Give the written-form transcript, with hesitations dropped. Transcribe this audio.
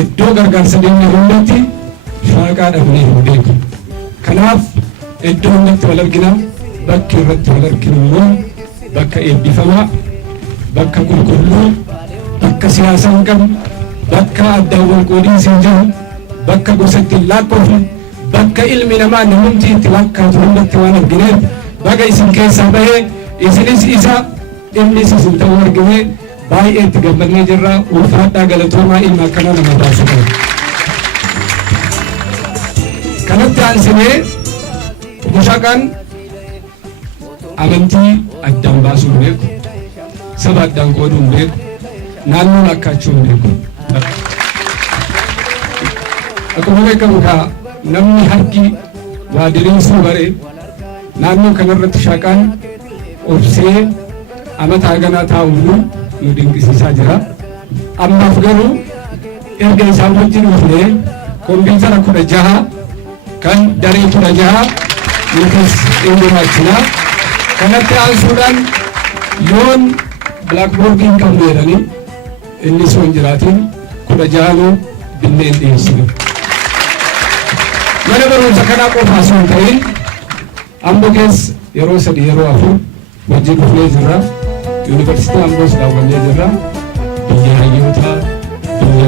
iddoo gargaarsa deemne hundatti shaaqaa dhabnee hin beeku. Kanaaf iddoo hundatti wal argina, bakki irratti wal arginu immoo bakka eebbifamaa, bakka qulqulluu, bakka siyaasa hin qabne, bakka addaan wal qoodiinsi hin jiru, bakka gosa ittiin lakkoofne, bakka ilmi namaa namumti itti lakkaatu hundatti waan argineef baga isin keessaa bahee isinis isa innis isin ta'uu argine baay'ee itti gammadnee jirra. Ulfaadhaa galatoomaa ilma akkanaa nama taasisu qabu. Kanatti aansinee Shaaqaan amantii addaan baasuu hin beeku, saba addaan qooduu hin beeku, naannoon akkaachuu hin beeku. Akkuma beekamu kaa namni harki waa diriirsuu bare naannoo kanarratti Shaaqaan obsee amataa ganaa taa'uun nu dinqisiisaa jira. Ammaaf garuu erga isaan wajjin dhufnee kompiitara 16 kan daree 16 nutis dhimmaachina. Kanatti aansuudhaan yoon blaakboordii hin qabnu jedhanii inni soon jiraatiin 16 binneen dhiyeessine. Mana barumsa kanaa qofaa osoo hin ta'in Amboo keessa yeroo 3 yeroo 4 wajjin dhufnee jirra. Yuunivarsiitii Amboos daawwannee jirra. Biyya hayyoota, biyya